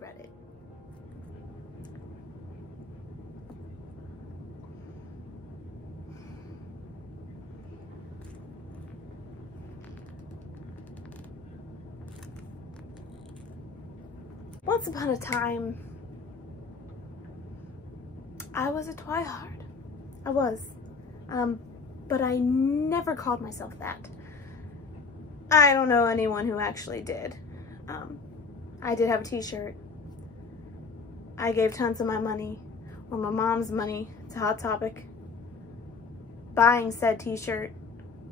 reread it. Once upon a time, I was a Twilight. I was. But I never called myself that. I don't know anyone who actually did. I did have a t-shirt. I gave tons of my money, or my mom's money, to Hot Topic, buying said t-shirt,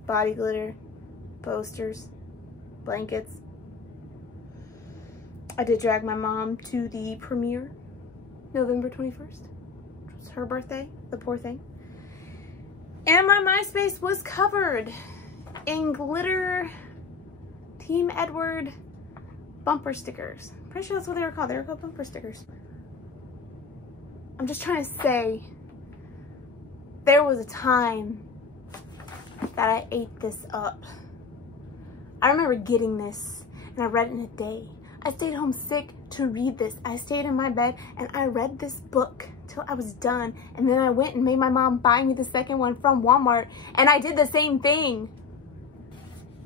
body glitter, posters, blankets. I did drag my mom to the premiere, November 21st, which was her birthday, the poor thing. And my MySpace was covered in glitter Team Edward bumper stickers. Pretty sure that's what they were called. They were called bumper stickers. I'm just trying to say, there was a time that I ate this up. I remember getting this and I read it in a day. I stayed home sick to read this. I stayed in my bed and I read this book till I was done. And then I went and made my mom buy me the second one from Walmart, and I did the same thing.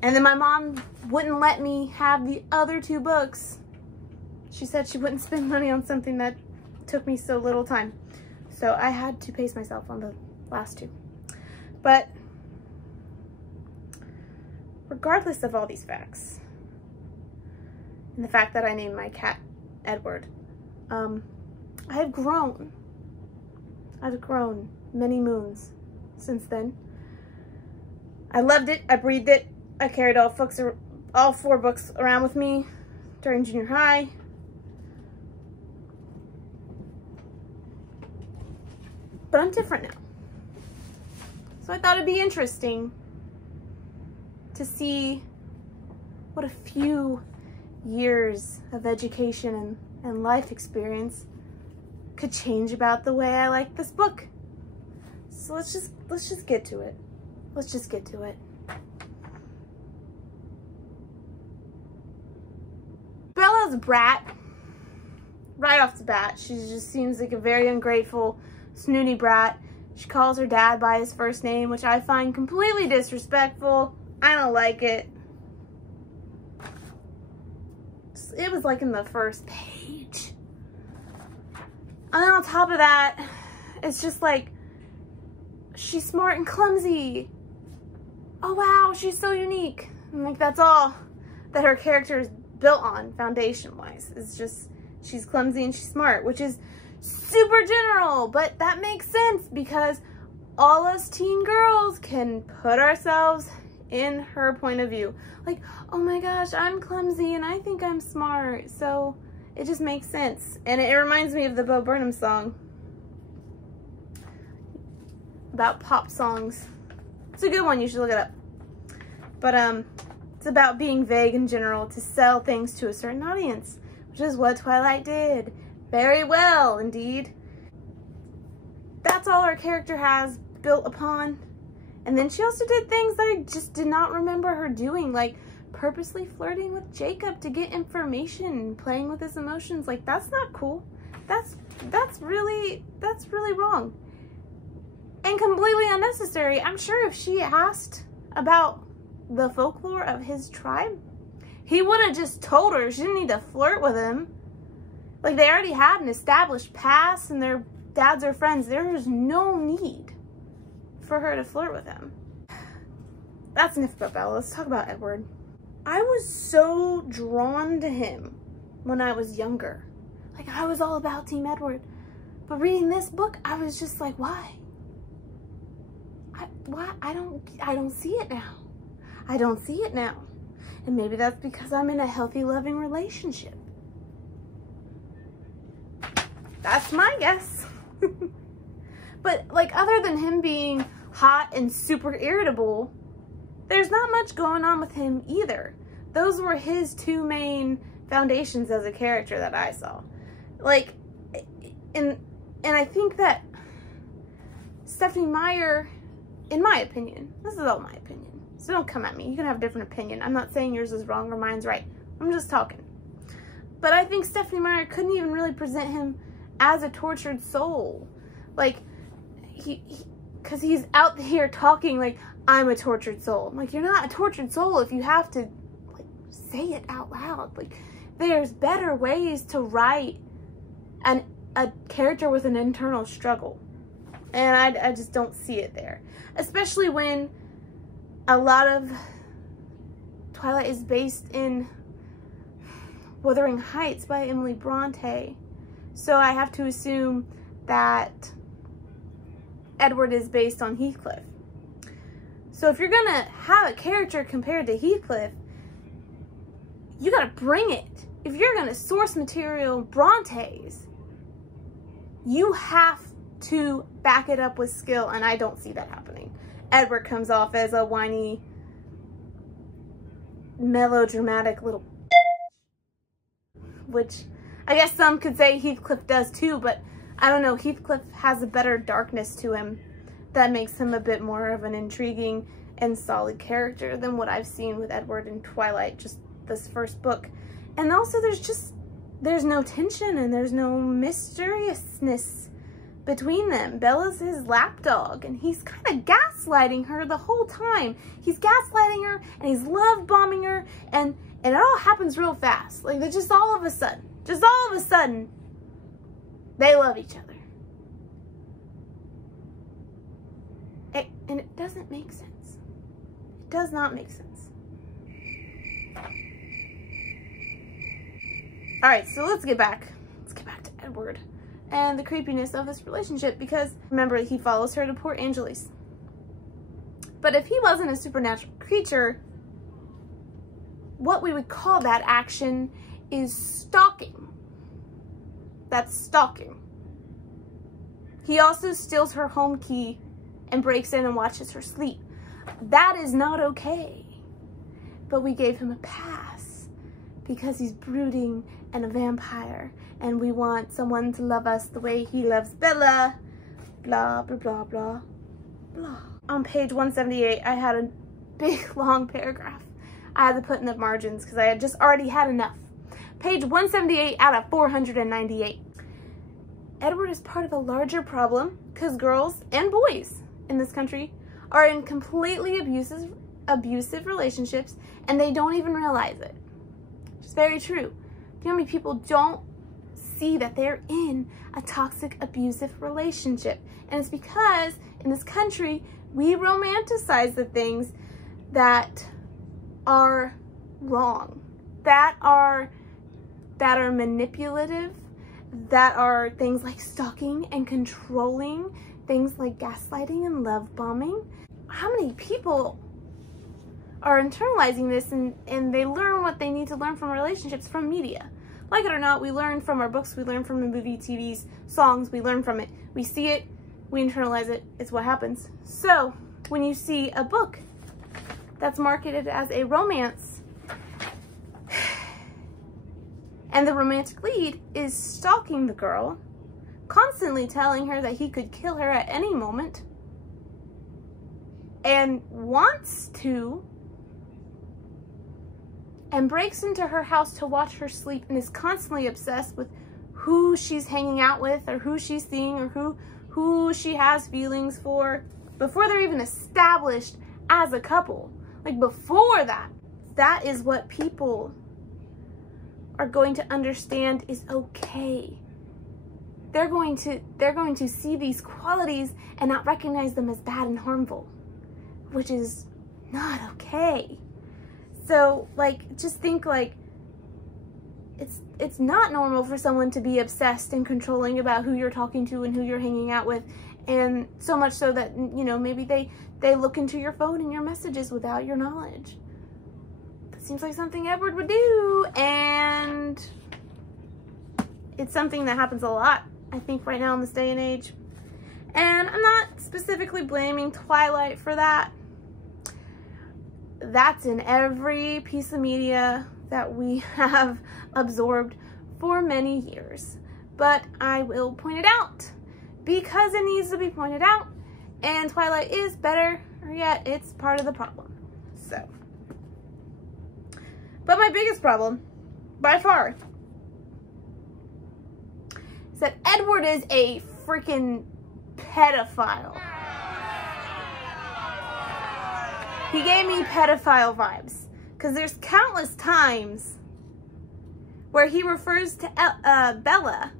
And then my mom wouldn't let me have the other two books. She said she wouldn't spend money on something that took me so little time. So I had to pace myself on the last two. But regardless of all these facts, and the fact that I named my cat Edward, I have grown. I've grown many moons since then. I loved it. I breathed it. I carried all 4 books around with me during junior high. But I'm different now. So I thought it'd be interesting to see what a few years of education and life experience could change about the way I like this book. So let's just get to it. Let's just get to it. Bella's a brat. Right off the bat, she just seems like a very ungrateful, snooty brat. She calls her dad by his first name, which I find completely disrespectful. I don't like it. It was like in the first page. And then on top of that, it's just like, she's smart and clumsy. Oh wow, she's so unique. And like, that's all that her character is built on, foundation-wise. It's just, she's clumsy and she's smart, which is super general, but that makes sense because all us teen girls can put ourselves in her point of view. Like, oh my gosh, I'm clumsy and I think I'm smart, so it just makes sense. And it reminds me of the Bo Burnham song about pop songs. It's a good one, you should look it up. But it's about being vague in general to sell things to a certain audience, which is what Twilight did very well indeed. That's all our character has built upon. And then she also did things that I just did not remember her doing, like purposely flirting with Jacob to get information and playing with his emotions. Like, that's not cool. That's really wrong. And completely unnecessary. I'm sure if she asked about the folklore of his tribe, he would have just told her. She didn't need to flirt with him. Like, they already had an established past and their dads are friends. There was no need for her to flirt with him. That's enough about Bella. Let's talk about Edward. I was so drawn to him when I was younger. Like, I was all about Team Edward. But reading this book, I was just like, why? Why? I don't see it now. I don't see it now. And maybe that's because I'm in a healthy, loving relationship. That's my guess. But, like, other than him being hot and super irritable, there's not much going on with him either. Those were his two main foundations as a character that I saw. Like, and I think that Stephenie Meyer, in my opinion, this is all my opinion, so don't come at me. You can have a different opinion. I'm not saying yours is wrong or mine's right. I'm just talking. But I think Stephanie Meyer couldn't even really present him as a tortured soul. Like, because he's out here talking like, I'm a tortured soul. Like, you're not a tortured soul if you have to, like, say it out loud. Like, there's better ways to write a character with an internal struggle. And I just don't see it there. Especially when a lot of Twilight is based in Wuthering Heights by Emily Bronte. So I have to assume that Edward is based on Heathcliff. So if you're gonna have a character compared to Heathcliff, you gotta bring it. If you're gonna source material Bronte's, you have to back it up with skill, and I don't see that happening. Edward comes off as a whiny, melodramatic little, which I guess some could say Heathcliff does too, but I don't know, Heathcliff has a better darkness to him that makes him a bit more of an intriguing and solid character than what I've seen with Edward in Twilight, just this first book. And also there's no tension and there's no mysteriousness between them. Bella's his lapdog, and he's kind of gaslighting her the whole time. He's gaslighting her, and he's love bombing her, and it all happens real fast. Like, they're just all of a sudden, they love each other. And it doesn't make sense. It does not make sense. All right, so let's get back to Edward and the creepiness of this relationship, because remember, he follows her to Port Angeles. But if he wasn't a supernatural creature, what we would call that action is stalking. That's stalking. He also steals her home key and breaks in and watches her sleep. That is not okay. But we gave him a pass because he's brooding and a vampire, and we want someone to love us the way he loves Bella. Blah, blah, blah, blah, blah. On page 178, I had a big, long paragraph I had to put in the margins because I had just already had enough. Page 178 out of 498. Edward is part of a larger problem because girls and boys in this country are in completely abusive relationships, and they don't even realize it. It's very true. Do you know how many people don't see that they're in a toxic, abusive relationship? And it's because in this country, we romanticize the things that are wrong, that are manipulative, that are things like stalking and controlling, things like gaslighting and love bombing. How many people are internalizing this and they learn what they need to learn from relationships from media? Like it or not, we learn from our books, we learn from the movie, TVs, songs, we learn from it. We see it, we internalize it, it's what happens. So when you see a book that's marketed as a romance, and the romantic lead is stalking the girl, constantly telling her that he could kill her at any moment, and wants to, and breaks into her house to watch her sleep, and is constantly obsessed with who she's hanging out with, or who she's seeing, or who she has feelings for, before they're even established as a couple. Like, before that, that is what people are going to understand is okay. They're going to see these qualities and not recognize them as bad and harmful, which is not okay. So, like, just think, like, it's not normal for someone to be obsessed and controlling about who you're talking to and who you're hanging out with, and so much so that, you know, maybe they look into your phone and your messages without your knowledge. That seems like something Edward would do, and it's something that happens a lot, I think, right now in this day and age. And I'm not specifically blaming Twilight for that. That's in every piece of media that we have absorbed for many years. But I will point it out because it needs to be pointed out, and Twilight is better, or yet it's part of the problem. So, but my biggest problem, by far, said Edward is a freaking pedophile. He gave me pedophile vibes because there's countless times where he refers to Bella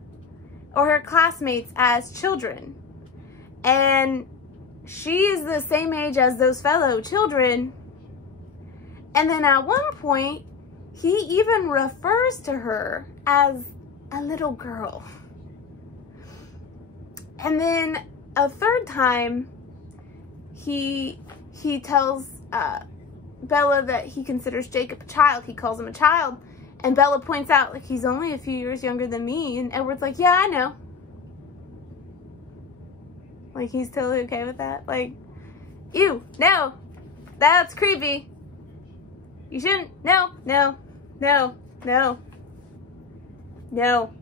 or her classmates as children. And she is the same age as those fellow children. And then at one point, he even refers to her as a little girl. And then a third time, he tells Bella that he considers Jacob a child. He calls him a child. And Bella points out, like, he's only a few years younger than me. And Edward's like, yeah, I know. Like, he's totally okay with that. Like, ew, no, that's creepy. You shouldn't, no, no, no, no, no,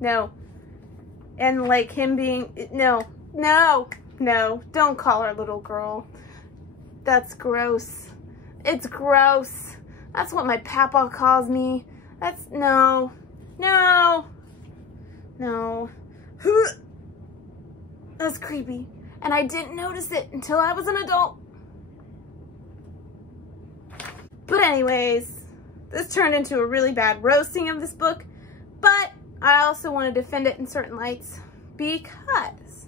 no. And like him being, no, no, no, don't call her little girl. That's gross. It's gross. That's what my papa calls me. That's, no, no, no. That's creepy. And I didn't notice it until I was an adult. But anyways, this turned into a really bad roasting of this book. But I also want to defend it in certain lights because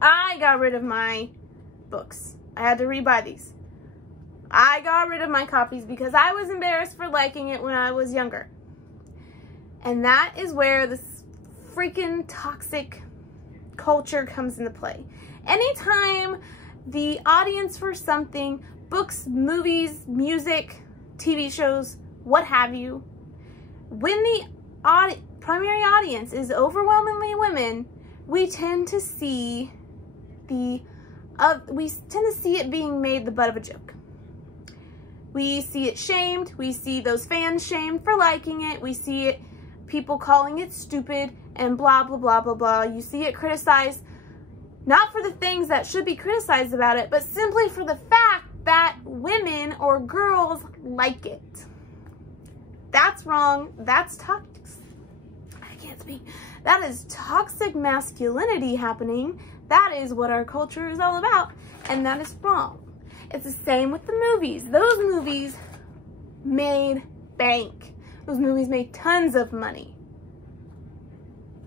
I got rid of my books. I had to rebuy these. I got rid of my copies because I was embarrassed for liking it when I was younger. And that is where this freaking toxic culture comes into play. Anytime the audience for something, books, movies, music, TV shows, what have you, when the primary audience is overwhelmingly women, we tend to see it being made the butt of a joke. We see it shamed. We see those fans shamed for liking it. We see it, people calling it stupid and blah, blah, blah, blah, blah. You see it criticized, not for the things that should be criticized about it, but simply for the fact that women or girls like it. That's wrong. That's toxic. I can't speak. That is toxic masculinity happening. That is what our culture is all about, and that is wrong. It's the same with the movies. Those movies made bank. Those movies made tons of money.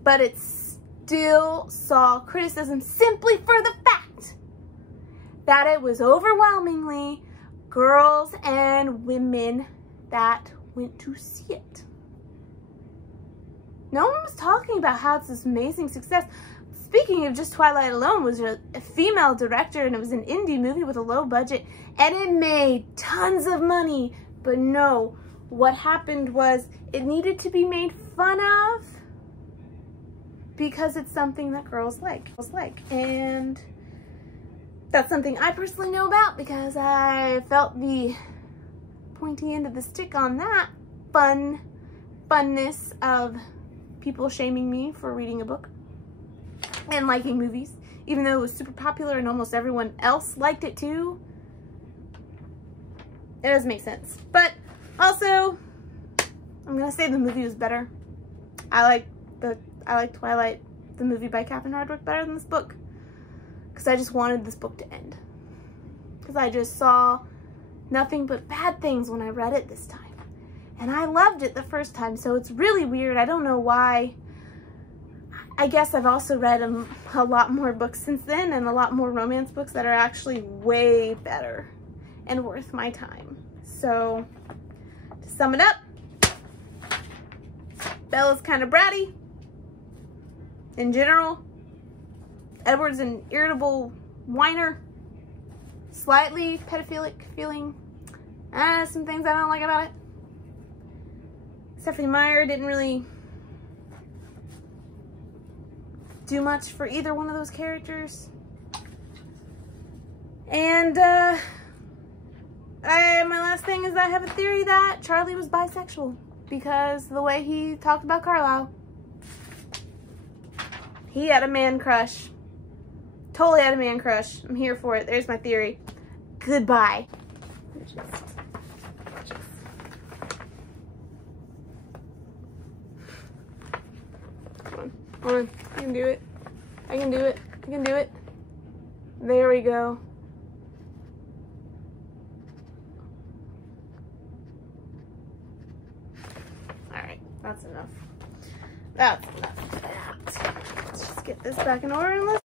But it still saw criticism simply for the fact that it was overwhelmingly girls and women that went to see it. No one was talking about how it's this amazing success. Speaking of just Twilight alone, was a female director, and it was an indie movie with a low budget, and it made tons of money. But no, what happened was it needed to be made fun of because it's something that girls like. And that's something I personally know about because I felt the pointy end of the stick on that funness of people shaming me for reading a book and liking movies, even though it was super popular and almost everyone else liked it too. It doesn't make sense. But also, I'm gonna say the movie was better. I like Twilight, the movie by Catherine Hardwicke, better than this book because I just wanted this book to end. Because I just saw nothing but bad things when I read it this time. And I loved it the first time, so it's really weird. I don't know why. I guess I've also read a lot more books since then, and a lot more romance books that are actually way better and worth my time. So, to sum it up, Bella's kind of bratty in general. Edward's an irritable whiner, slightly pedophilic feeling. Some things I don't like about it. Stephanie Meyer didn't really do much for either one of those characters. And my last thing is I have a theory that Charlie was bisexual because the way he talked about Carlisle. He had a man crush. Totally had a man crush. I'm here for it. There's my theory. Goodbye. Come on, I can do it. I can do it. I can do it. There we go. Alright, that's enough. That's enough of that. Let's just get this back in order and let's